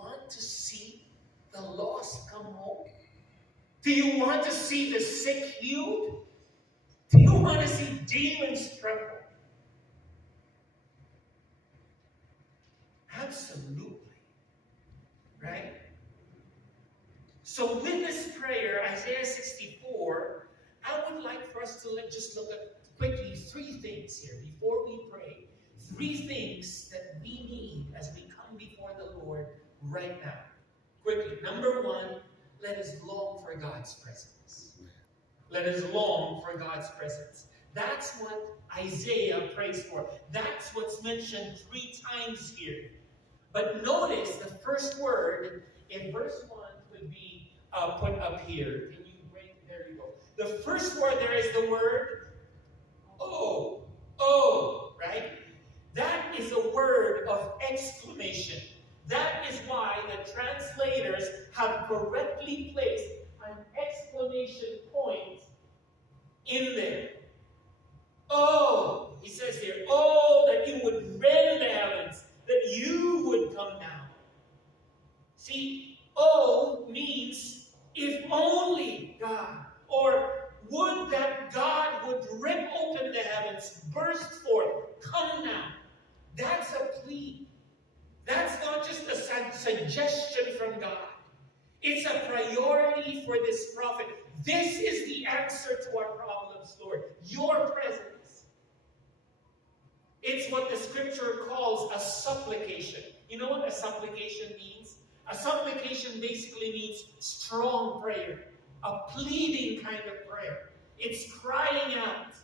want to see the lost come home? Do you want to see the sick healed? Do you want to see demons tremble? Absolutely. Right? So with this prayer, Isaiah 64, I would like for us to just look at quickly three things here before we pray. Three things that we need as we come before the Lord right now. Quickly. Number one, let us long for God's presence. Let us long for God's presence. That's what Isaiah prays for. That's what's mentioned 3 times here. But notice the first word in verse 1 could be put up here. Can you bring, there you go. The first word there is the word oh. Oh, right? That is a word of exclamation. That is why the translators have correctly placed an exclamation point in there. Oh, he says here, oh, that you would rend the heavens, that you would come down. See, oh means if only God, or would that God would rip open the heavens, burst forth, come down. That's a plea. That's not just a suggestion from God. It's a priority for this prophet. This is the answer to our problems, Lord. Your presence. It's what the scripture calls a supplication. You know what a supplication means? A supplication basically means strong prayer. A pleading kind of prayer. It's crying out.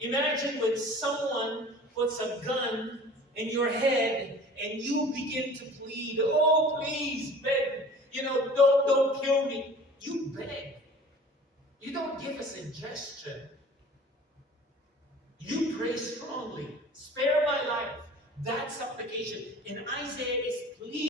Imagine when someone puts a gun in your head and you begin to plead, oh, please, beg, don't kill me. You beg. You don't give a suggestion. You pray strongly. Spare my life. That's supplication. And Isaiah is pleading.